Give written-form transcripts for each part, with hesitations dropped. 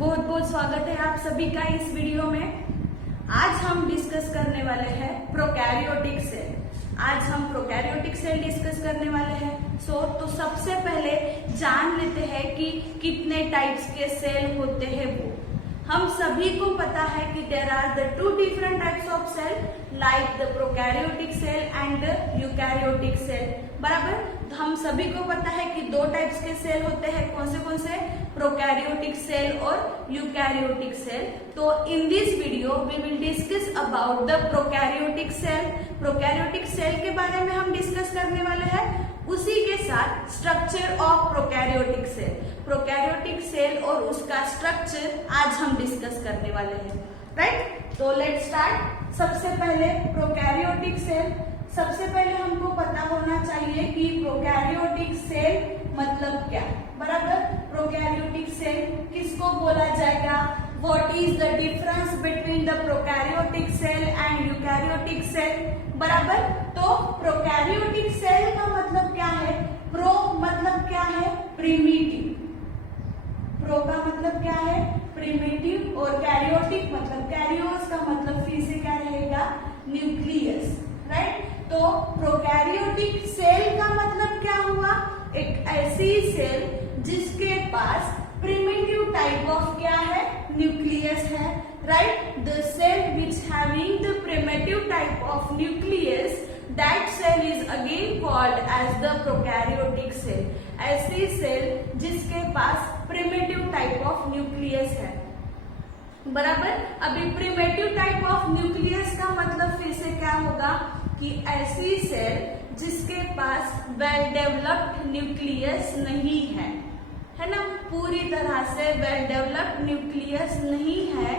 बहुत बहुत स्वागत है आप सभी का इस वीडियो में। आज हम डिस्कस करने वाले हैं प्रोकैरियोटिक सेल। आज हम प्रोकैरियोटिक सेल डिस्कस करने वाले हैं। तो सबसे पहले जान लेते हैं कि कितने टाइप्स के सेल होते हैं। वो हम सभी को पता है कि there are the two different types of cell like the prokaryotic cell and eukaryotic cell. बराबर, तो हम सभी को पता है कि दो टाइप्स के सेल होते हैं। कौन से प्रोकैरियोटिक सेल और यूकैरियोटिक सेल। तो in this video we will discuss about the prokaryotic cell. Prokaryotic cell के बारे में हम डिस्कस करने वाले हैं, उसी के साथ structure of prokaryotic cell. Prokaryotic cell और उसका स्ट्रक्चर आज हम डिस्कस करने वाले हैं, राइट। तो लेट्स स्टार्ट। सबसे पहले प्रोकैरियोटिक सेल। सबसे पहले हमको पता होना चाहिए कि प्रोकैरियोटिक सेल मतलब क्या। बराबर, प्रोकैरियोटिक सेल किसको बोला जाएगा, what is the difference between the prokaryotic cell and eukaryotic cell. बराबर, तो प्रोकैरियोटिक सेल का मतलब क्या है। प्रो मतलब क्या है, प्रिमिटिव। प्रो का मतलब क्या है, प्रिमिटिव। और कैरियोटिक मतलब, कैरियोस का मतलब फिर से क्या रहेगा, न्यूक्लियस, राइट। तो प्रोकैरियोटिक सेल का मतलब क्या हुआ, एक ऐसी सेल जिसके पास प्रिमिटिव टाइप ऑफ क्या है, न्यूक्लियस है, right. The cell which having the primitive type of nucleus, that cell is again called as the prokaryotic cell। ऐसी सेल जिसके पास प्रिमिटिव टाइप ऑफ न्यूक्लियस है। बराबर, अभी प्रिमिटिव टाइप ऑफ न्यूक्लियस का मतलब फिर से क्या होगा कि ऐसी सेल जिसके पास वेल डेवलप्ड न्यूक्लियस नहीं है ना, पूरी तरह से वेल डेवलप्ड न्यूक्लियस नहीं है,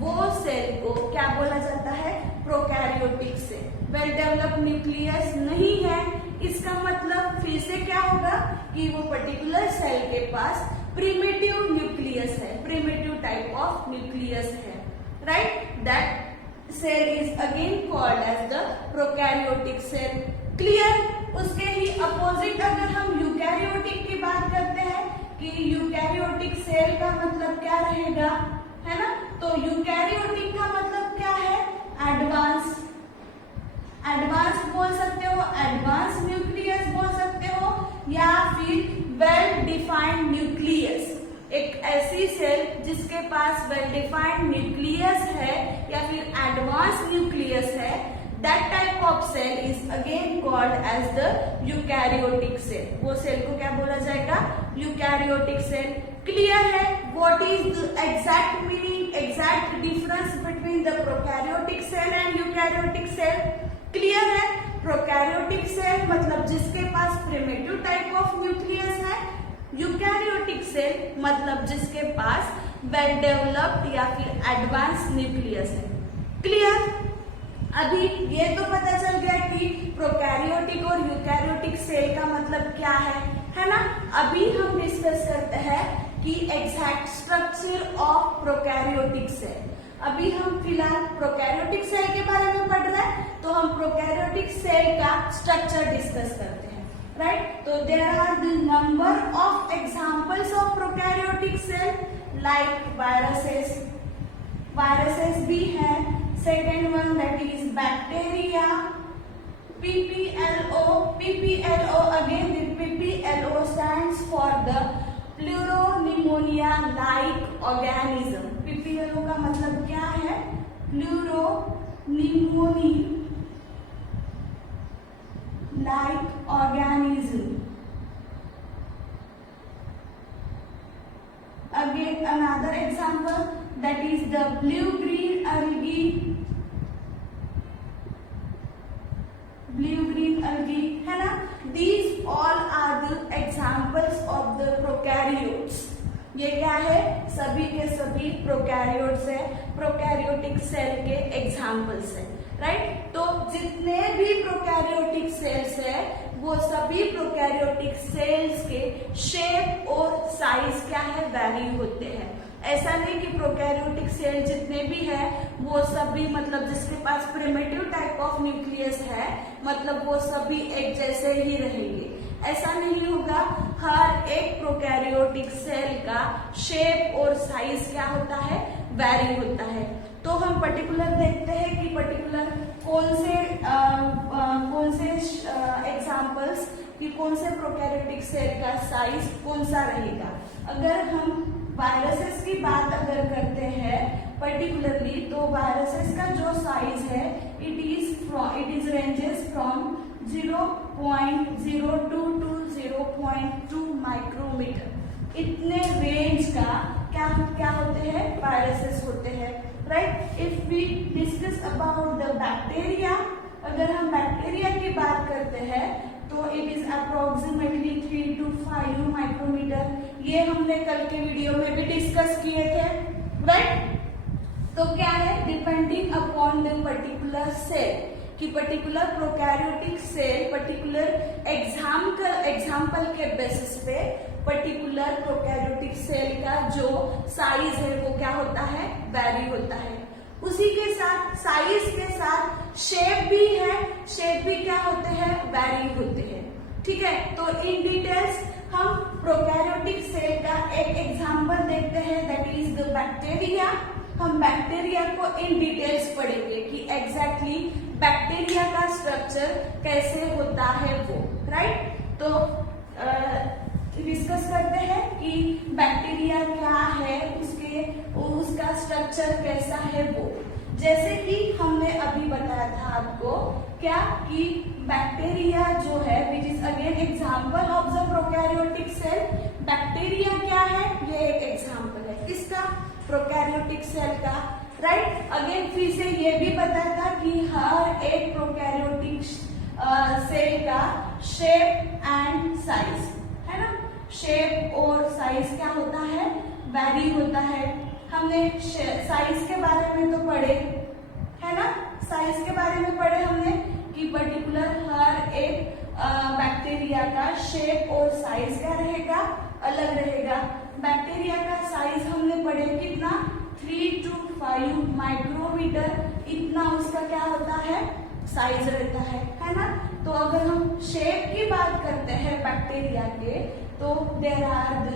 वो सेल को क्या बोला जाता है, prokaryotic cell. Well developed nucleus नहीं है, इसका मतलब फिर से क्या होगा कि वो पर्टिकुलर सेल के पास प्रिमिटिव न्यूक्लियस है, प्रिमिटिव टाइप ऑफ न्यूक्लियस है, right. That cell is again called as the prokaryotic cell. Clear. उसके ही अपोजिट अगर हम यूकैरियोटिक की बात करते हैं कि यूकैरियोटिक सेल का मतलब क्या रहेगा, है ना। तो यूकैरियोटिक का मतलब क्या है, एडवांस। एडवांस बोल सकते हो, एडवांस न्यूक्लियस बोल सकते हो, या फिर वेल डिफाइंड न्यूक्लियस। एक ऐसी सेल जिसके पास वेल डिफाइंड न्यूक्लियस है या फिर एडवांस न्यूक्लियस है, that type of cell is again called as the eukaryotic cell. वो सेल को क्या बोला जाएगा, यूकैरियोटिक सेल। क्लियर है। What is the exact meaning, exact difference between the prokaryotic cell and eukaryotic cell. Clear है। Prokaryotic cell मतलब जिसके पास प्रिमिटिव टाइप ऑफ न्यूक्लियस है, यूकैरियोटिक सेल मतलब जिसके पास वेल डेवलप्ड या फिर एडवांस न्यूक्लियस है। क्लियर। अभी ये तो पता चल गया कि प्रोकैरियोटिक और यूकैरियोटिक सेल का मतलब क्या है ना। अभी हम डिस्कस करते हैं कि exact structure of prokaryotic cell. अभी हम फिलहाल प्रोकैरियोटिक सेल के बारे में पढ़ रहे हैं, तो हम प्रोकैरियोटिक सेल का स्ट्रक्चर डिस्कस करते हैं, राइट। तो there are the number of examples of prokaryotic cell like viruses. Viruses भी है। Second one that is bacteria, PPLO। PPLO again PPLO stands for the pleuropneumonia like organism. PPLO का मतलब क्या है, pleuropneumonia like organism. Again another example that is the blue green algae। Blue green algae है ना। These all are the examples of the prokaryotes। ये क्या है, सभी के सभी प्रोकैरियोट्स है, प्रोकैरियोटिक सेल के एग्जाम्पल्स है, राइट। तो जितने भी प्रोकैरियोटिक सेल्स है वो सभी प्रोकैरियोटिक सेल्स के शेप और साइज क्या है, वैरी होते हैं। ऐसा नहीं कि प्रोकैरियोटिक सेल जितने भी है वो सभी मतलब जिसके पास प्रिमिटिव टाइप ऑफ न्यूक्लियस है मतलब वो सभी एक जैसे ही रहेंगे, ऐसा नहीं होगा। हर एक प्रोकैरियोटिक सेल का शेप और साइज क्या होता है, वैरी होता है। तो हम पर्टिकुलर देखते हैं कि पर्टिकुलर कौन से एग्जाम्पल्स कि कौन से प्रोकैरियोटिक सेल का साइज कौन सा रहेगा। अगर हम वायरसेस की बात अगर करते हैं पर्टिकुलरली, तो वायरसेस का जो साइज है it is ranges from 0.02 to 0.2 micrometre. इतने रेंज का क्या होते हैं, वायरसेस होते हैं, right. If we discuss about the bacteria, अगर हम बैक्टीरिया की बात करते हैं तो it is approximately 3 to 5 micrometre. ये हमने कल के वीडियो में भी डिस्कस किए थे, राइट। तो क्या है, depending upon the particular cell कि particular prokaryotic cell particular example के बेसिस पे पर्टिकुलर प्रोकैरियोटिक सेल का जो साइज है वो क्या होता है, वैरी होता है। उसी के साथ साइज के साथ शेप भी है, शेप भी क्या होते हैं, वैरी होते हैं, ठीक है। तो इन डिटेल्स हम प्रोकैरियोटिक सेल का एक एग्जाम्पल देखते हैं, दैट इज द बैक्टीरिया। हम बैक्टीरिया को इन डिटेल्स पढ़ेंगे कि एग्जैक्टली बैक्टीरिया का स्ट्रक्चर कैसे होता है वो, राइट। तो डिस्कस करते हैं कि बैक्टीरिया क्या है, उसका स्ट्रक्चर कैसा है वो। जैसे कि हमने अभी बताया था आपको क्या कि बैक्टीरिया जो है which is again example of the prokaryotic cell. Bacteria क्या है, ये एक एग्जाम्पल है किसका, प्रोकैरियोटिक सेल का, राइट। अगेन फिर से ये भी बताया था कि हर एक प्रोकैरियोटिक सेल का शेप एंड साइज है ना, शेप और साइज क्या होता है, वैरी होता है। हमने साइज के बारे में तो पढ़े है ना, साइज के बारे में पढ़े हमने कि पर्टिकुलर हर एक बैक्टीरिया का शेप और साइज क्या रहेगा, अलग रहेगा। बैक्टीरिया का साइज हमने पढ़े कितना, 3 to 5 माइक्रोमीटर, इतना उसका क्या होता है, साइज रहता है ना। तो अगर हम शेप की बात करते हैं बैक्टीरिया के, तो there are the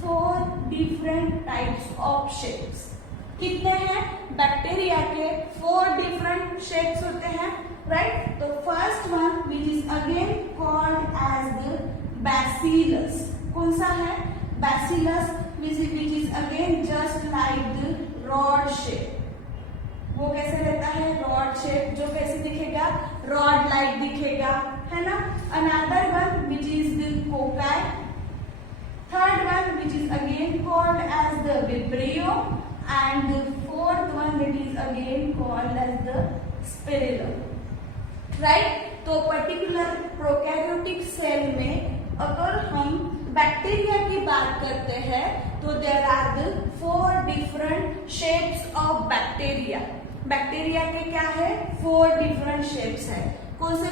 4 different types of shapes. कितने हैं, बैक्टीरिया के 4 डिफरेंट शेप्स होते हैं, राइट। तो first one which is again called as the bacillus. कौन सा है, bacillus, which is again just like the rod shape. वो कैसे रहता है, रॉड शेप, जो कैसे दिखेगा, रॉड लाइक दिखेगा, है ना। Another one which is the cocci. Third one which is again called as the vibrio, and the fourth one it is again called as the spirillum, right. तो particular prokaryotic cell में अगर हम bacteria की बात करते हैं तो there are the 4 different shapes of bacteria. Bacteria के क्या है, 4 डिफरेंट शेप्स है। कौन से,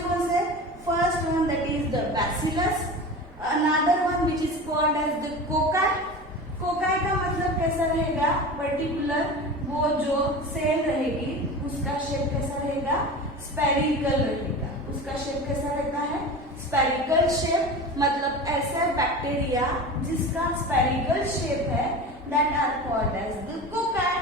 first one that is the bacillus, another one which is called as the cocci. Cocci का मतलब कैसा रहेगा, पर्टिकुलर वो जो सेल रहेगी उसका शेप कैसा रहेगा, स्पेरिकल रहेगा। उसका शेप कैसा रहता है, स्पेरिकल शेप, मतलब ऐसा बैक्टीरिया जिसका स्पेरिकल शेप है, that are called as the cocci,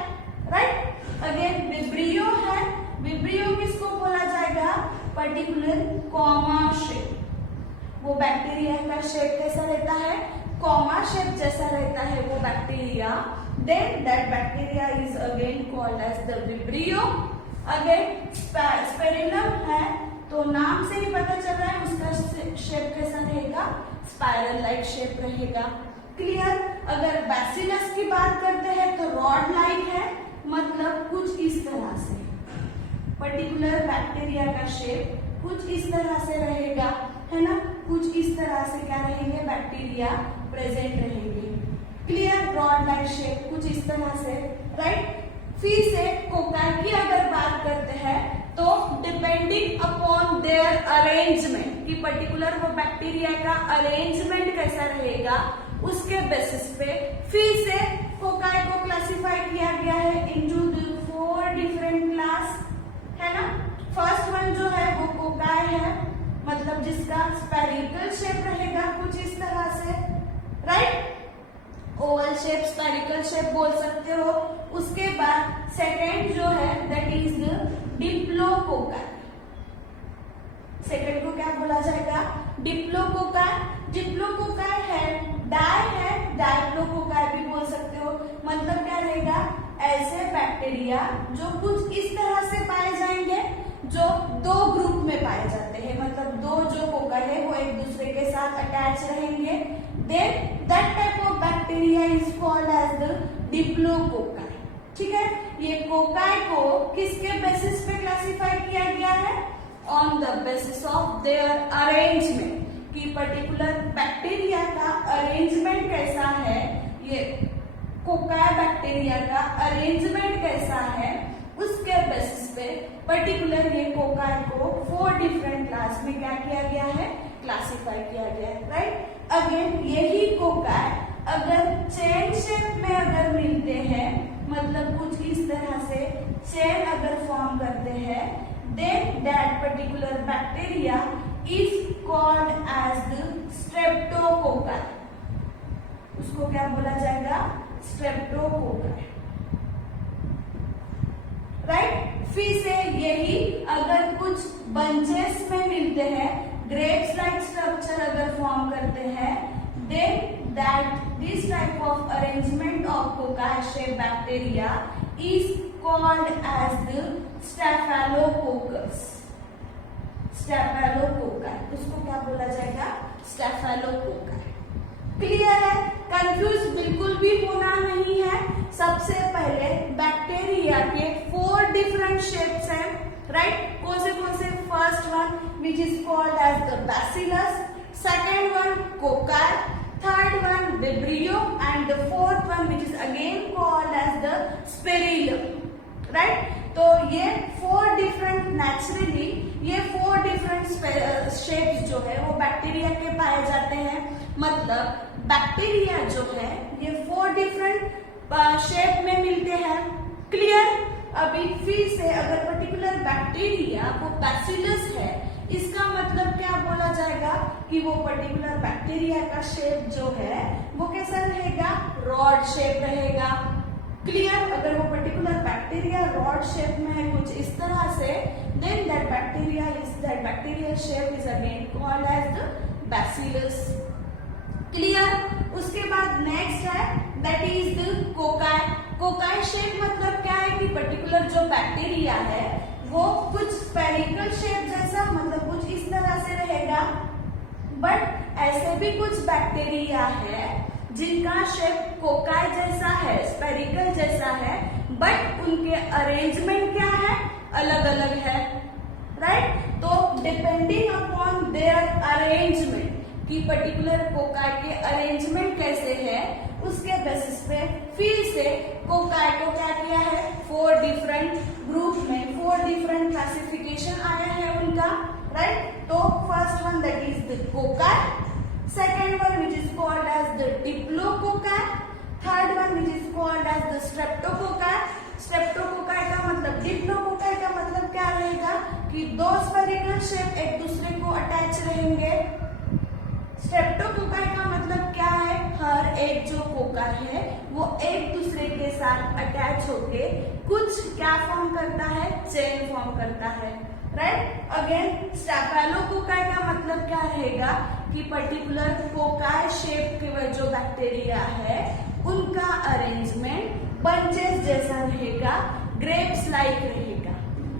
right. Again vibrio है, विब्रियो किसको बोला जाएगा, पर्टिकुलर कॉमा शेप। वो बैक्टीरिया का शेप कैसा रहता है, कॉमा शेप जैसा रहता है वो bacteria, then that bacteria is again called as the vibrio. Again spirillum है, तो नाम से ही पता चल रहा है उसका शेप कैसा रहेगा, स्पाइरल लाइक शेप रहेगा, क्लियर। अगर बैसिलस की बात करते हैं तो रॉड लाइक है, मतलब कुछ इस तरह से, पर्टिकुलर बैक्टीरिया का शेप कुछ इस तरह से रहेगा, है ना। कुछ इस तरह से क्या रहेंगे, बैक्टीरिया प्रेजेंट रहेंगे, क्लियर। रॉड लाइक शेप कुछ इस तरह से, राइट। फिर से कोकाई की अगर बात करते हैं तो डिपेंडिंग अपॉन देयर अरेंजमेंट कि पर्टिकुलर वो बैक्टीरिया का अरेंजमेंट कैसा रहेगा, उसके बेसिस पे फिर से कोकाई को क्लासिफाई किया गया है इनटू द 4 डिफरेंट क्लास, है ना। फर्स्ट वन जो है वो कोकाई है, मतलब जिसका स्पेरिकल शेप रहेगा कुछ इस तरह से, right, Oval shape, spherical shape बोल सकते हो। उसके बाद सेकेंड जो है दैट इज डिप्लोकोकाई। सेकेंड को क्या बोला जाएगा? डिप्लोकोकाई। डिप्लोकोकाई है, डाई है, डाइप्लोकोकाई भी बोल सकते हो। मतलब क्या रहेगा? ऐसे बैक्टीरिया जो कुछ इस तरह से पाए जाएंगे जो दो ग्रुप में पाए जाते हैं, मतलब दो जो कोकाई है वो एक दूसरे के साथ अटैच रहेंगे। Then that type of bacteria is called as the diplococci. ठीक है, ये कोकाई को किसके बेसिस पे क्लासिफाई किया गया है? On the basis of their arrangement, कि पर्टिकुलर बैक्टीरिया का अरेंजमेंट कैसा है, ये कोकाई बैक्टीरिया का अरेंजमेंट कैसा है, उसके बेसिस पे पर्टिकुलर ये कोकाई को 4 डिफरेंट क्लास में क्या किया गया है? क्लासिफाई किया गया है। राइट, अगेन यही कोकाई अगर चेन शेप में अगर मिलते हैं, मतलब कुछ इस तरह से चेन अगर फॉर्म करते हैं, then that particular bacteria is called as the streptococci. उसको क्या बोला जाएगा? स्ट्रेप्टोकोकाई। राइट, फिर से यही अगर कुछ बंचेस में मिलते हैं, ग्रेप्स लाइक स्ट्रक्चर अगर फॉर्म करते हैं, then that this type of arrangement of cocci shape bacteria is called as the staphylococcus. Staphylococci, उसको क्या बोला जाएगा? स्टेफेलोकोकाई। क्लियर है? कंफ्यूज बिल्कुल भी होना नहीं है। सबसे पहले बैक्टीरिया के 4 डिफरेंट शेप्स हैं, राइट? कौन से? First one which is called as the bacillus, second one cocci, third one vibrio and the fourth one which is again called as the spirillum. Right, तो ये 4 डिफरेंट नेचुरली ये 4 different shapes जो है वो bacteria के पाए जाते हैं। मतलब बैक्टीरिया जो है ये 4 डिफरेंट शेप में मिलते हैं। क्लियर? अभी फिर से अगर पर्टिकुलर बैक्टीरिया वो बैसिलस है, इसका मतलब क्या बोला जाएगा? कि वो पर्टिकुलर बैक्टीरिया का शेप जो है वो कैसा रहेगा? रॉड शेप रहेगा। क्लियर? अगर वो पर्टिकुलर बैक्टीरिया रॉड शेप में है कुछ इस तरह से, then that bacterial shape is again called as the bacillus. Clear? उसके बाद नेक्स्ट है that is the cocci. Cocci shape मतलब क्या है? कि पर्टिकुलर जो बैक्टीरिया है वो कुछ स्पेरिकल शेप जैसा, मतलब कुछ इस तरह से रहेगा। बट ऐसे भी कुछ बैक्टीरिया है जिनका शेप कोकाई जैसा है, स्पेरिकल जैसा है, बट उनके अरेंजमेंट क्या है? अलग अलग है। राइट, तो डिपेंडिंग अपॉन देयर अरेंजमेंट, कि पर्टिकुलर कोकाई के अरेंजमेंट कैसे है, उसके बेसिस पे फिर से कोकाई को क्या किया है? 4 डिफरेंट ग्रुप में 4 डिफरेंट क्लासिफिकेशन आया है उनका। राइट, तो first one that is the cocci, second one which is called as the diplococci, third one which is called as the streptococci. Streptococci का मतलब, डिप्लोकोकाई का मतलब क्या रहेगा? कि 2 स्पेरिकल शेप एक दूसरे को अटैच रहेंगे। स्ट्रेप्टोकोकाई का मतलब क्या है? हर एक जो कोकाई है वो एक दूसरे के साथ अटैच होके कुछ क्या फॉर्म करता है? चेन फॉर्म करता है। राइट, अगेन स्टेफेलोकोकाई का मतलब क्या रहेगा? कि पर्टिकुलर कोकाई शेप के जो बैक्टीरिया है उनका अरेंजमेंट बंचेस जैसा रहेगा, ग्रेप्स लाइक रहेगा।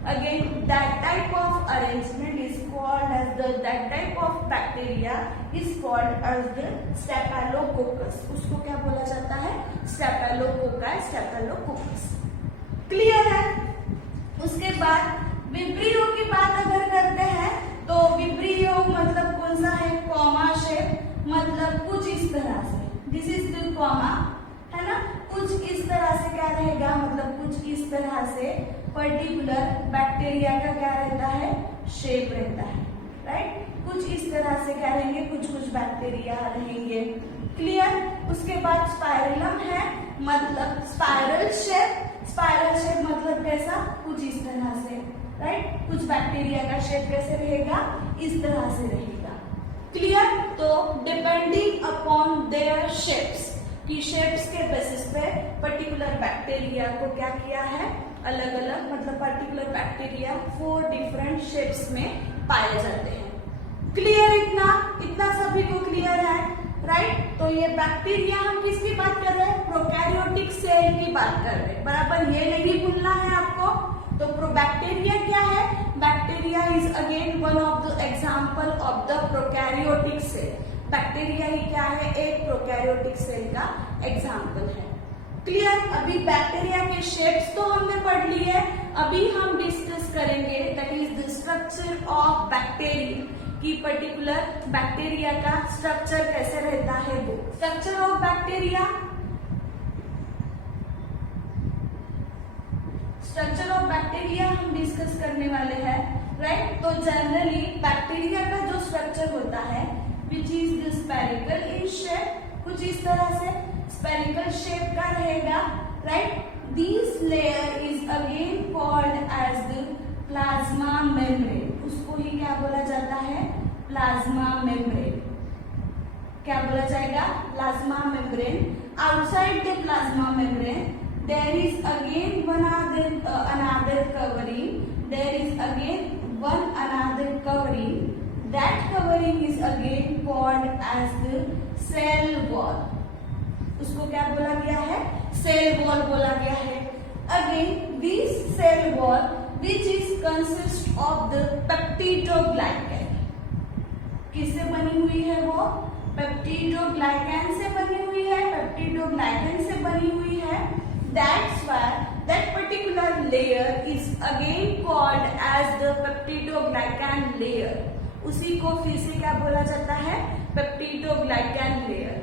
Again, that type of arrangement is called as that type of bacteria is called as the Staphylococcus. उसको क्या बोला जाता है? Staphylococcus. क्लियर है? उसके बाद विब्रियो की बात अगर करते हैं तो विब्रियो मतलब कौन सा है? कॉमा शेप, मतलब कुछ इस तरह से, दिस इज द कॉमा, है ना? कुछ इस तरह से क्या रहेगा? मतलब कुछ इस तरह से पर्टिकुलर बैक्टीरिया का क्या रहता है? शेप रहता है। राइट, कुछ इस तरह से क्या रहेंगे? कुछ बैक्टीरिया रहेंगे। क्लियर? उसके बाद स्पाइरलम है, मतलब स्पाइरल शेप। स्पाइरल शेप मतलब कैसा? कुछ इस तरह से। राइट, कुछ बैक्टीरिया का शेप कैसे रहेगा? इस तरह से रहेगा। क्लियर? तो डिपेंडिंग अपॉन देयर शेप्स, कि शेप्स के बेसिस पे पर्टिकुलर बैक्टीरिया को क्या किया है, अलग अलग, मतलब पर्टिकुलर बैक्टीरिया 4 डिफरेंट शेप्स में पाए जाते हैं। क्लियर? इतना सभी को क्लियर है, राइट? तो ये बैक्टीरिया हम किसकी बात कर रहे हैं? प्रोकैरियोटिक सेल की बात कर रहे हैं, बराबर? ये नहीं भूलना है आपको। तो बैक्टीरिया क्या है? Bacteria is again one of the example of the prokaryotic cell. Bacteria ही क्या है? एक प्रोकैरियोटिक सेल का एग्जाम्पल है। क्लियर? अभी बैक्टीरिया के शेप्स तो हमने पढ़ ली है, अभी हम डिस्कस करेंगे that is the structure of bacteria, कि पर्टिकुलर बैक्टीरिया का स्ट्रक्चर कैसे रहता है वो। Structure of bacteria, structure of bacteria हम डिस्कस करने वाले हैं, राइट? तो जनरली बैक्टीरिया का जो स्ट्रक्चर होता है which is the spherical in shape, कुछ इस तरह से स्फेरिकल शेप का रहेगा, right? This layer is again called as the plasma membrane. उसको ही क्या बोला जाता है? Plasma membrane. क्या बोला जाएगा? Plasma membrane. Outside the plasma membrane there is again another covering, there is again another covering, that covering is again called as the cell wall। उसको क्या बोला गया है? सेल वॉल बोला गया है। Again this cell wall which is consist of the peptidoglycan, किससे बनी हुई है वो? पेप्टिडोग्लाइकैन से बनी हुई है, पेप्टिडोग्लाइकन से बनी हुई है। That's why that particular layer is again called as the peptidoglycan layer। उसी को फिर से क्या बोला जाता है? Peptidoglycan layer.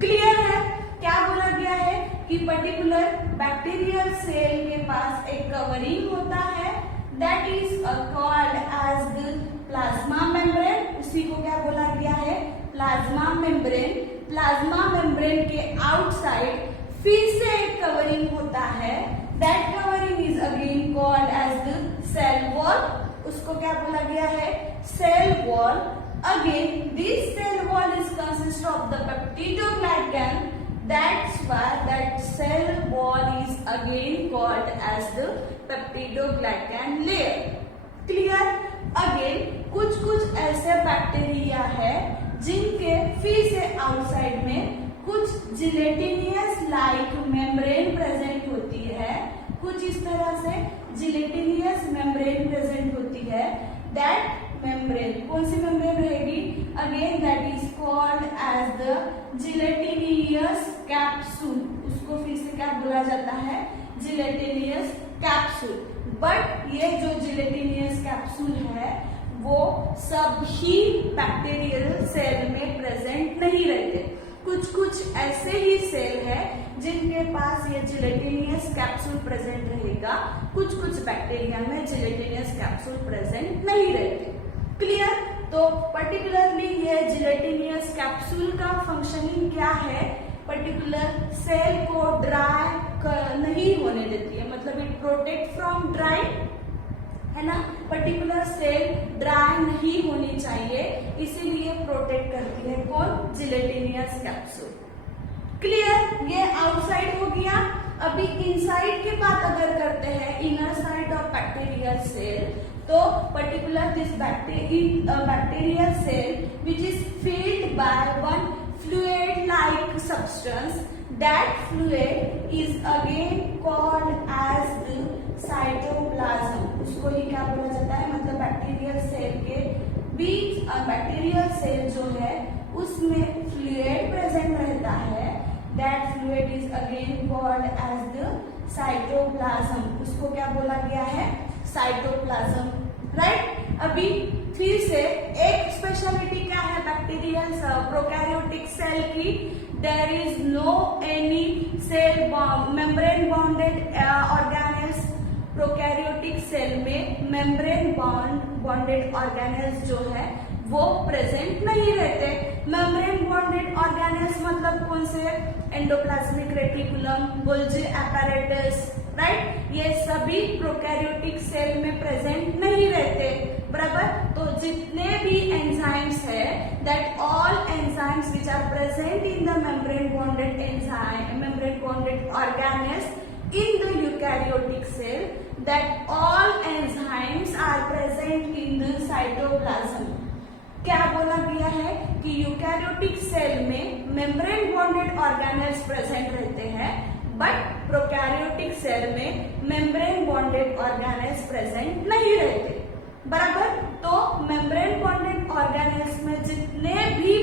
क्लियर है? क्या बोला गया है कि पर्टिकुलर बैक्टीरियल सेल के पास एक कवरिंग होता है, that is called as the plasma membrane. उसी को क्या बोला गया है? Plasma membrane. प्लाज्मा मेम्ब्रेन के आउटसाइड फिर से एक कवरिंग होता है, that covering is again called as the cell wall. उसको क्या बोला गया है? Cell wall. Again this cell wall is consist of the peptidoglycan, that's why that cell wall is again called as the peptidoglycan layer। Clear? Again कुछ ऐसे bacteria है जिनके फिर से आउटसाइड में कुछ जिलेटिनियस लाइक मेम्ब्रेन प्रेजेंट होती है, कुछ इस तरह से जिलेटिनियस मेम्ब्रेन प्रेजेंट होती है। दैट मेम्ब्रेन कौन सी मेम्ब्रेन रहेगी? Again that is called as the gelatinous capsule. उसको फिर से क्या बोला जाता है? Gelatinous capsule. बट ये जो जिलेटिनियस कैप्सूल है वो सभी बैक्टीरियल सेल में प्रेजेंट नहीं रहते। कुछ ऐसे ही सेल है जिनके पास ये जिलेटिनियस कैप्सूल प्रेजेंट रहेगा, कुछ बैक्टीरिया में जिलेटिनियस कैप्सूल प्रेजेंट नहीं रहते। क्लियर? तो पर्टिकुलरली ये जिलेटिनियस कैप्सूल का फंक्शनिंग क्या है? पर्टिकुलर सेल को ड्राई नहीं होने देती है, मतलब इट प्रोटेक्ट फ्रॉम ड्राई, है ना? पर्टिकुलर सेल ड्राई नहीं होनी चाहिए, इसीलिए प्रोटेक्ट करती है कौन? Gelatinous capsule. क्लियर? ये आउटसाइड हो गया। अभी इनसाइड की बात अगर करते हैं, inner side of bacterial cell, तो particular this bacterial cell which is filled by one fluid like substance, that fluid is again called as the cytoplasm. उसको ही क्या बोला जाता है? मतलब बैक्टीरियल सेल के बीच बैक्टीरियल सेल जो है उसमें फ्लूइड प्रेजेंट रहता है, that fluid is again called as the cytoplasm. उसको क्या बोला गया है? Cytoplasm, right? अभी फिर से एक स्पेशलिटी क्या है बैक्टीरियल प्रोकैरियोटिक सेल की? There is no any cell membrane bounded organelles. Prokaryotic cell में मेम्ब्रेन बॉन्डेड ऑर्गेनेल्स जो है वो प्रेजेंट नहीं रहते। मेम्ब्रेन बॉन्डेड ऑर्गेनेल्स मतलब कौन से? Endoplasmic reticulum, Golgi apparatus, right. ये सभी प्रोकैरियोटिक सेल में प्रेजेंट नहीं रहते, बराबर। तो जितने भी एंजाइम्स है, that all enzymes which are present in the membrane bonded enzyme, membrane bonded organelles in the eukaryotic cell, that all enzymes are present in the cytoplasm। क्या बोला गया है कि यूकैरियोटिक सेल में मेम्ब्रेन बॉन्डेड ऑर्गेनेल्स प्रेजेंट रहते हैं, but prokaryotic cell में membrane bonded organelles present नहीं रहते, बराबर। तो मेम्ब्रेन बॉन्डेड ऑर्गेनेल्स में जितने भी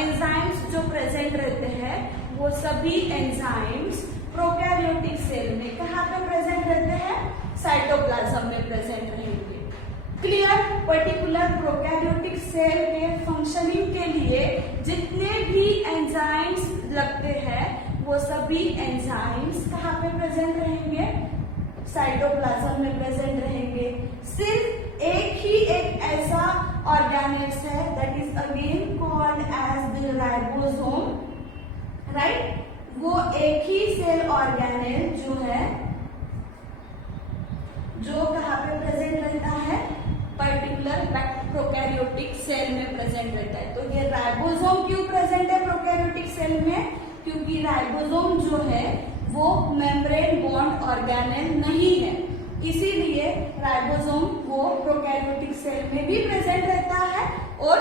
एंजाइम्स जो प्रेजेंट रहते हैं, वो सभी एंजाइम्स प्रोकैरियोटिक सेल में कहाँ पे प्रेजेंट रहते हैं? साइटोप्लाज्म में प्रेजेंट रहेंगे। क्लियर। पर्टिकुलर प्रोकैरियोटिक सेल के फंक्शनिंग के लिए जितने भी एंजाइम्स लगते हैं, वो सभी एंजाइम्स कहाँ पे प्रेजेंट रहेंगे? साइटोप्लाज्म में प्रेजेंट रहेंगे। सिर्फ एक ऐसा ऑर्गेनेल्स है, that is again called as the ribosome, right. वो एक ही सेल ऑर्गेनेल जो है, जो कहाँ पे प्रेजेंट रहता है? पर्टिकुलर प्रोकैरियोटिक सेल में प्रेजेंट रहता है। तो ये राइबोसोम क्यों प्रेजेंट है प्रोकैरियोटिक सेल में? क्योंकि राइबोसोम जो है वो मेम्ब्रेन बॉन्ड ऑर्गेनेल नहीं है, इसीलिए राइबोसोम वो प्रोकैरियोटिक सेल में भी प्रेजेंट रहता है और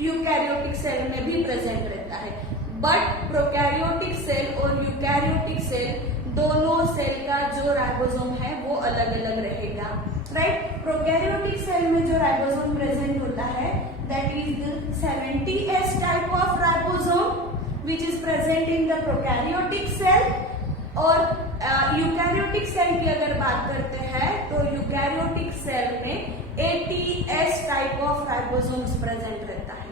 यूकैरियोटिक सेल में भी प्रेजेंट रहता है। बट प्रोकैरियोटिक सेल और यूकैरियोटिक सेल, दोनों सेल का जो राइबोसोम है वो अलग अलग रहेगा, राइट। प्रोकैरियोटिक सेल में जो राइबोसोम प्रेजेंट होता है, that is the 70S type of ribosome which is present in the prokaryotic cell. और यूकैरियोटिक सेल की अगर बात करते हैं, तो यूकैरियोटिक सेल में 80S type of ribosomes present रहता है।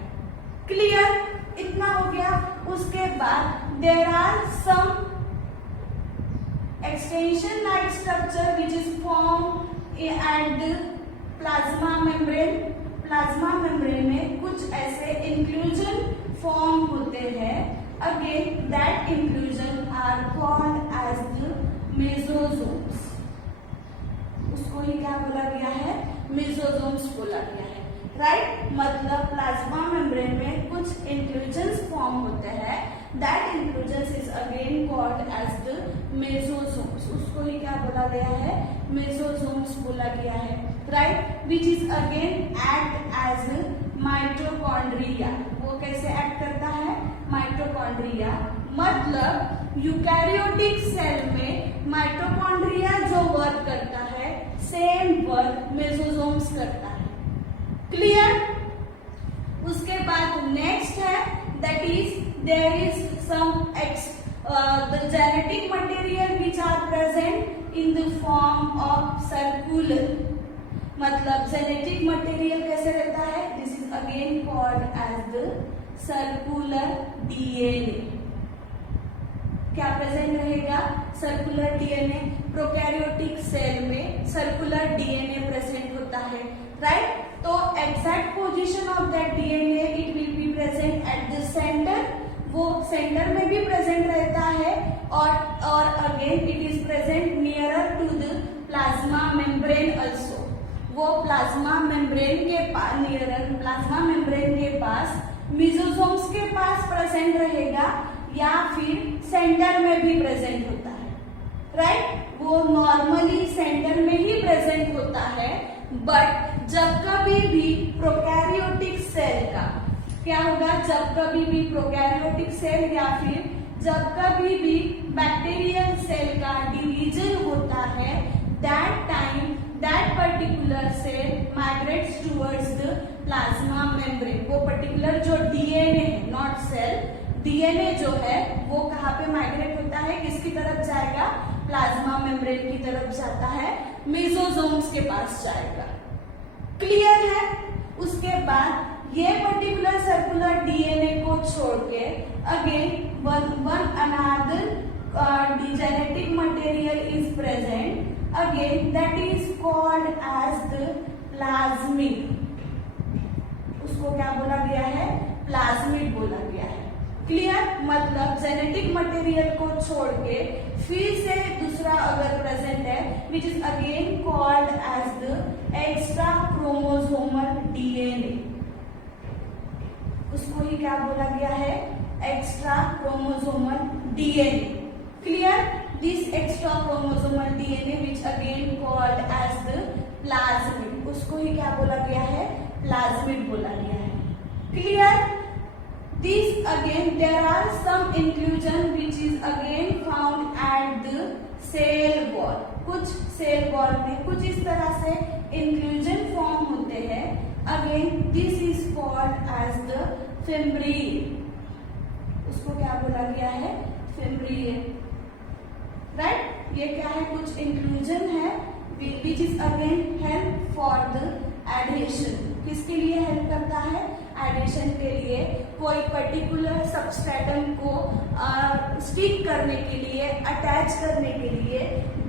क्लियर। इतना हो गया। उसके बाद there are some extension like structure which is form at the plasma membrane. Plasma membrane में कुछ ऐसे इंक्लूजन फॉर्म होते हैं, again that inclusion are called as the mesosomes. उसको ही क्या बोला गया है? मेसोसोम्स बोला गया है, राइट। मतलब प्लाज्मा मेम्ब्रेन में कुछ इंक्लूजन्स फॉर्म होते हैं, that inclusions is again called as the mesosomes. उसको ही क्या बोला गया है? मेसोसोम्स बोला गया है, right. Which is again act as mitochondria. वो कैसे एक्ट करता है? माइटोकॉन्ड्रिया। मतलब यूकैरियोटिक सेल में माइटोकॉन्ड्रिया जो वर्क करता है, सेम वर्क मेसोसोम्स करता है। क्लियर। उसके बाद नेक्स्ट है, that is there is some the genetic material which are present in the form of circular. मतलब जेनेटिक मटेरियल कैसे रहता है? This is again called as the circular DNA. क्या प्रेजेंट रहेगा? Circular DNA. प्रोकैरियोटिक सेल में circular DNA present होता है, राइट। तो exact position of that DNA it will be present at the centre. वो सेंटर में भी प्रेजेंट रहता है, और again it is present nearer to the plasma membrane also. वो प्लाज्मा मेम्ब्रेन के पास, नियरर प्लाज्मा मेम्ब्रेन के पास, मेसोसोम्स के पास प्रेजेंट रहेगा, या फिर सेंटर में भी प्रेजेंट होता है, राइट। वो नॉर्मली सेंटर में ही प्रेजेंट होता है, बट जब कभी भी प्रोकैरियोटिक सेल का क्या होगा? जब कभी भी प्रोकैरियोटिक सेल या फिर जब कभी भी बैक्टीरियल सेल का डिवीजन होता है, that time that particular cell migrates towards the plasma membrane. वो पर्टिकुलर जो डीएनए है, नॉट सेल, डीएनए जो है वो कहाँ पे माइग्रेट होता है? किसकी तरफ जाएगा? प्लाज्मा मेम्ब्रेन की तरफ जाता है, मेसोसोम्स के पास जाएगा। क्लियर है। उसके बाद ये पर्टिकुलर सर्कुलर डीएनए को छोड़ के again one another genetic material is present, again that is called as the plasmid. उसको क्या बोला गया है? प्लाज्मिड बोला गया है, क्लियर, मतलब जेनेटिक मटेरियल को छोड़ के फिर से दूसरा अगर प्रेजेंट है which is again called as the extra chromosomal DNA, उसको ही क्या बोला गया है, extra chromosomal DNA. Clear, this extra chromosomal DNA which again called as the plasmid, उसको ही क्या बोला गया है, प्लाज्मिड बोला गया है। Clear, this again there are some inclusion which is again found at the cell wall, कुछ सेल वॉल में कुछ इस तरह से इंक्लूजन फॉर्म होते हैं। Again this is called as the fimbriae, उसको क्या बोला गया है, फिम्ब्रिए, राइट। ये क्या है, कुछ इंक्लूजन है which is again help for the addition, किसके लिए हेल्प करता है, एडिशन के लिए, कोई पर्टिकुलर सबस्ट्रेटम को स्टिक करने के लिए, अटैच करने के लिए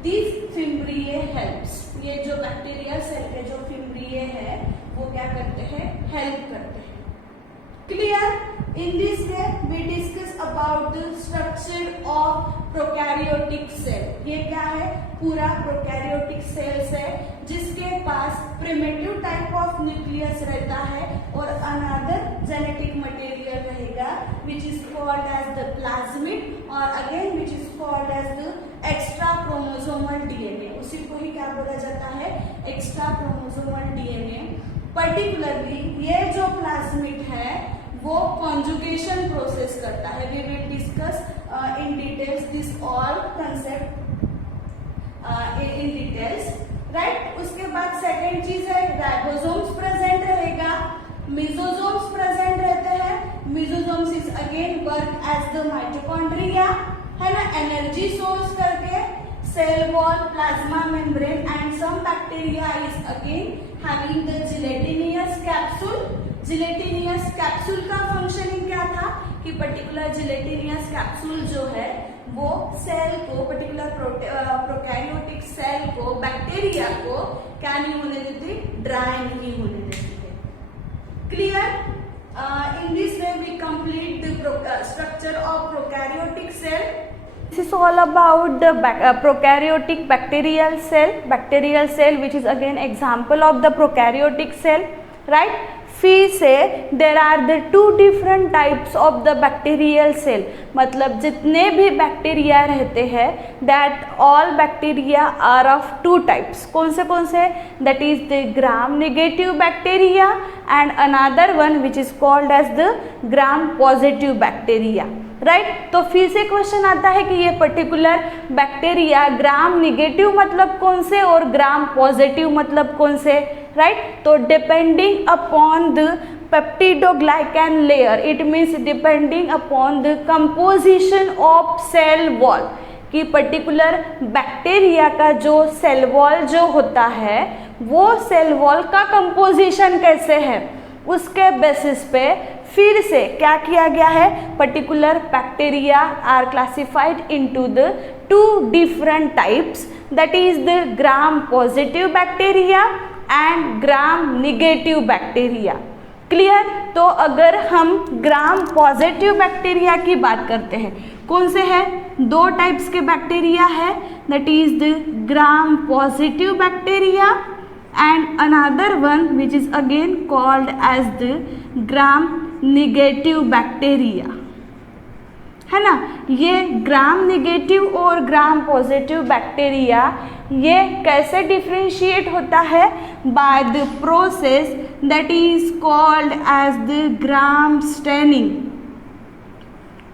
दिस फिम्ब्रिए हेल्प्स। ये जो बैक्टीरियल सेल के जो फिम्ब्रिए है वो क्या करते हैं, हेल्प करते हैं। Clear, in this way we discuss about the structure of prokaryotic cell. ये क्या है, पूरा प्रोकैरियोटिक सेल्स है जिसके पास प्रिमिटिव टाइप ऑफ न्यूक्लियस रहता है और अनदर जेनेटिक मटेरियल रहेगा which is called as the plasmid और again which is called as the extra chromosomal DNA, उसी को ही क्या बोला जाता है, एक्स्ट्रा क्रोमोसोमल डीएनए। पर्टिकुलरली ये जो प्लाज्मिड है वो कॉन्जुगेशन प्रोसेस करता है। We will discuss in details this all concept in details, right. उसके बाद सेकेंड चीज है राइबोसोम्स प्रेजेंट रहेगा, मेसोसोम्स प्रेजेंट रहते हैं। Mesosomes is again work as the mitochondria, है ना, एनर्जी सोर्स करके cell wall, plasma membrane and some bacteria is again having the gelatinous capsule. Gelatinous capsule का फंक्शनिंग क्या था कि पर्टिकुलर जिलेटिनियस कैप्सूल जो है वो सेल को, पर्टिकुलर प्रोकैरियोटिक सेल को, बैक्टीरिया को क्या नहीं होने देती, ड्राई नहीं होने देती है। Clear, in this way we complete the structure of prokaryotic cell. This is all about the prokaryotic bacterial cell which is again example of the prokaryotic cell, right। फिर से there are the two different types of the bacterial cell, मतलब जितने भी bacteria रहते हैं that all bacteria are of two types, कौन से, that is the gram negative bacteria and another one which is called as the gram positive bacteria, right. तो फिर से क्वेश्चन आता है कि ये पर्टिकुलर बैक्टीरिया ग्राम निगेटिव मतलब कौन से और ग्राम पॉजिटिव मतलब कौन से, राइट। तो depending upon the peptidoglycan layer, it means depending upon the composition of cell wall, कि पर्टिकुलर बैक्टीरिया का जो सेल वॉल जो होता है वो सेल वॉल का कंपोजिशन कैसे है, उसके बेसिस पे फिर से क्या किया गया है, particular bacteria are classified into the two different types, that is the gram positive bacteria and gram negative bacteria. Clear, तो अगर हम ग्राम पॉजिटिव बैक्टीरिया की बात करते हैं, कौन से है, दो टाइप्स के बैक्टीरिया है, that is the gram positive bacteria and another one which is again called as the gram negative bacteria, है ना। ये ग्राम निगेटिव और ग्राम पॉजिटिव बैक्टीरिया ये कैसे डिफ्रेंशिएट होता है, by the process that is called as the gram staining.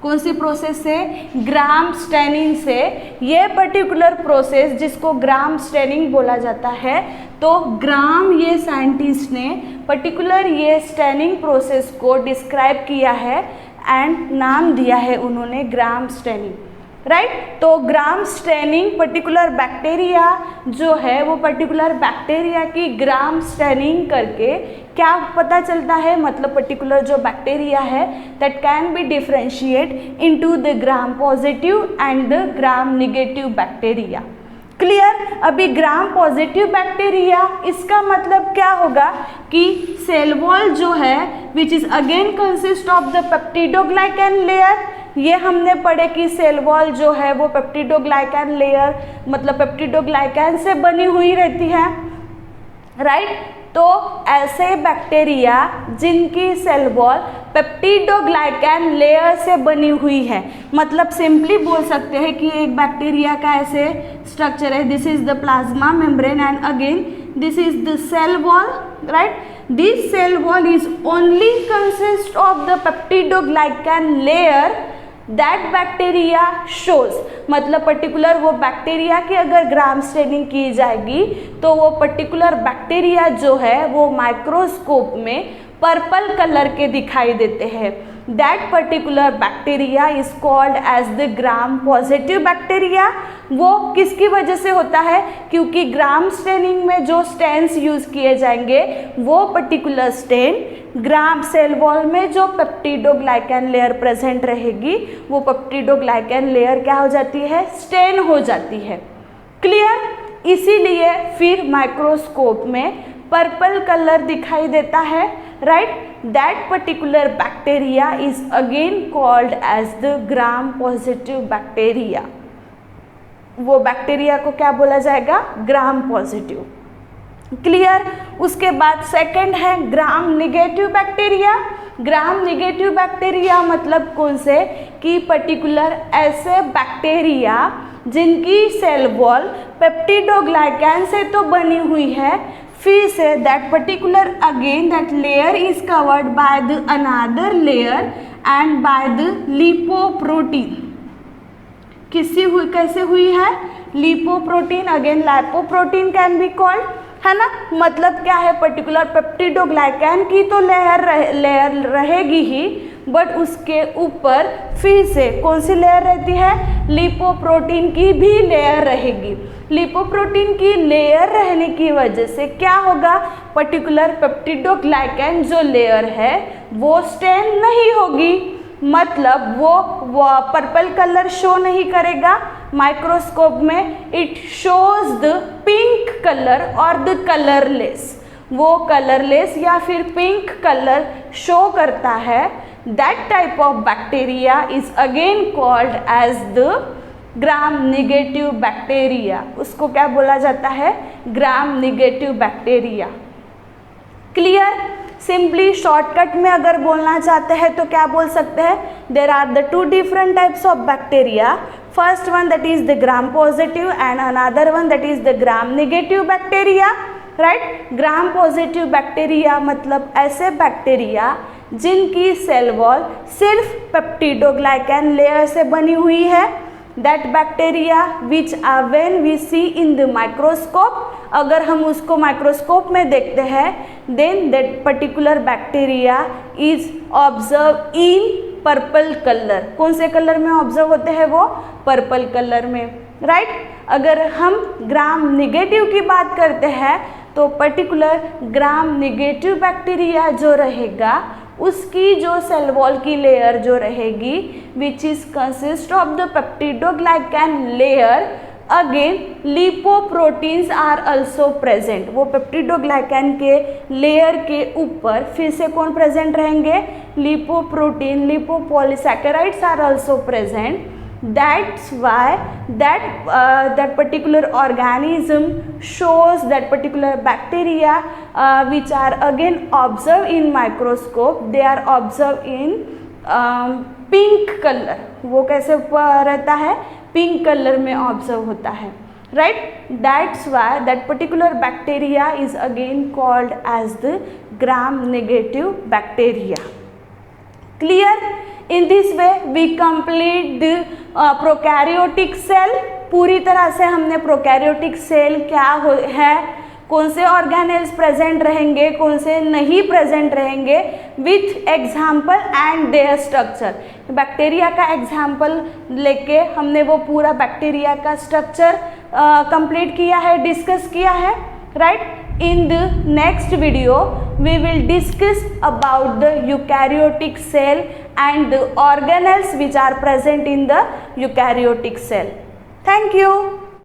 कौन सी प्रोसेस से, ग्राम स्टेनिंग से। ये पर्टिकुलर प्रोसेस जिसको ग्राम स्टेनिंग बोला जाता है, तो ग्राम ये साइंटिस्ट ने पर्टिकुलर ये स्टेनिंग प्रोसेस को डिस्क्राइब किया है एंड नाम दिया है उन्होंने ग्राम स्टेनिंग, राइट। तो ग्राम स्टेनिंग पर्टिकुलर बैक्टीरिया जो है वो पर्टिकुलर बैक्टीरिया की ग्राम स्टेनिंग करके क्या पता चलता है, मतलब पर्टिकुलर जो बैक्टीरिया है that can be differentiate into the gram positive and the gram negative bacteria. Clear. अभी ग्राम पॉजिटिव बैक्टीरिया, इसका मतलब क्या होगा कि सेल वॉल जो है which is again consist of the peptidoglycan layer, ये हमने पढ़े कि सेल वॉल जो है वो पेप्टिडोग्लाइकैन लेयर मतलब पेप्टिडोग्लाइकैन से बनी हुई रहती है, राइट। तो ऐसे बैक्टीरिया जिनकी सेल वॉल पेप्टिडोग्लाइकैन लेयर से बनी हुई है, मतलब सिंपली बोल सकते हैं कि एक बैक्टीरिया का ऐसे स्ट्रक्चर है, this is the plasma membrane and again this is the cell wall, right. This cell wall is only consist of the peptidoglycan layer that bacteria shows, मतलब पर्टिकुलर वो बैक्टीरिया की अगर ग्राम स्टेनिंग की जाएगी तो वो particular bacteria जो है वो माइक्रोस्कोप में पर्पल कलर के दिखाई देते हैं। That particular bacteria is called as the gram positive bacteria. वो किसकी वजह से होता है, क्योंकि ग्राम स्टेनिंग में जो स्टेन्स यूज किए जाएंगे वो पर्टिकुलर स्टेन ग्राम सेल वॉल में जो पेप्टिडोग्लाइकैन लेयर प्रेजेंट रहेगी वो पेप्टिडोग्लाइकैन लेयर क्या हो जाती है, स्टेन हो जाती है। क्लियर। इसीलिए फिर माइक्रोस्कोप में पर्पल कलर दिखाई देता है, right. That particular bacteria is again called as the gram positive bacteria. वो बैक्टीरिया को क्या बोला जाएगा, ग्राम पॉजिटिव। क्लियर। उसके बाद सेकंड है ग्राम निगेटिव बैक्टीरिया। ग्राम निगेटिव बैक्टीरिया मतलब कौन से, कि पर्टिकुलर ऐसे बैक्टीरिया जिनकी सेल वॉल पेप्टिडोग्लाइकैन से तो बनी हुई है, फिर say that particular again that layer is covered by the another layer and by the lipoprotein. कैसे हुई है, lipoprotein, again lipoprotein can be called, है ना। मतलब क्या है, पर्टिकुलर पेप्टिडोग्लाइकैन की तो लेयर रहेगी ही, बट उसके ऊपर फिर से कौन सी लेयर रहती है, लिपोप्रोटीन की भी लेयर रहेगी। लिपोप्रोटीन की लेयर रहने की वजह से क्या होगा, पर्टिकुलर पेप्टिडोग्लाइकैन जो लेयर है वो स्टेन नहीं होगी, मतलब वो पर्पल कलर शो नहीं करेगा माइक्रोस्कोप में, it shows the pink colour और द कलरलेस, वो कलरलेस या फिर पिंक कलर शो करता है। That type of bacteria is again called as the gram negative bacteria. उसको क्या बोला जाता है, gram negative bacteria. Clear. Simply shortcut में अगर बोलना चाहते हैं तो क्या बोल सकते हैं, there are the two different types of bacteria, first one that is the gram positive and another one that is the gram negative bacteria, right. Gram positive bacteria मतलब ऐसे बैक्टीरिया जिनकी सेल वॉल सिर्फ पेप्टिडोग्लाइकैन layer से बनी हुई है, that bacteria which when we see in the microscope, अगर हम उसको माइक्रोस्कोप में देखते हैं, then that particular bacteria is observe in purple colour. कौन से कलर में ऑब्जर्व होते हैं वो, पर्पल कलर में, राइट। अगर हम ग्राम निगेटिव की बात करते हैं तो पर्टिकुलर ग्राम निगेटिव बैक्टीरिया जो रहेगा उसकी जो सेल वॉल की लेयर जो रहेगी which is consist of the peptidoglycan layer, again lipoproteins are also present. वो पेप्टिडोग्लाइकैन के लेयर के ऊपर फिर से कौन प्रेजेंट रहेंगे, lipoprotein, lipopolysaccharides are also present. That's why that particular organism shows that particular bacteria which are again observed in microscope, they are observed in pink color। वो कैसे रहता है, पिंक कलर में ऑब्जर्व होता है, right। That's why that particular bacteria is again called as the gram negative bacteria। Clear। In this way we complete the prokaryotic cell। पूरी तरह से हमने प्रोकैरियोटिक सेल क्या है, कौन से ऑर्गेनेल्स प्रेजेंट रहेंगे, कौन से नहीं प्रेजेंट रहेंगे, with example and there structure. Bacteria का एग्जाम्पल लेके हमने वो पूरा बैक्टीरिया का स्ट्रक्चर कंप्लीट किया है, डिस्कस किया है, right. In the next video, we will discuss about the eukaryotic cell and the organelles which are present in the eukaryotic cell. Thank you.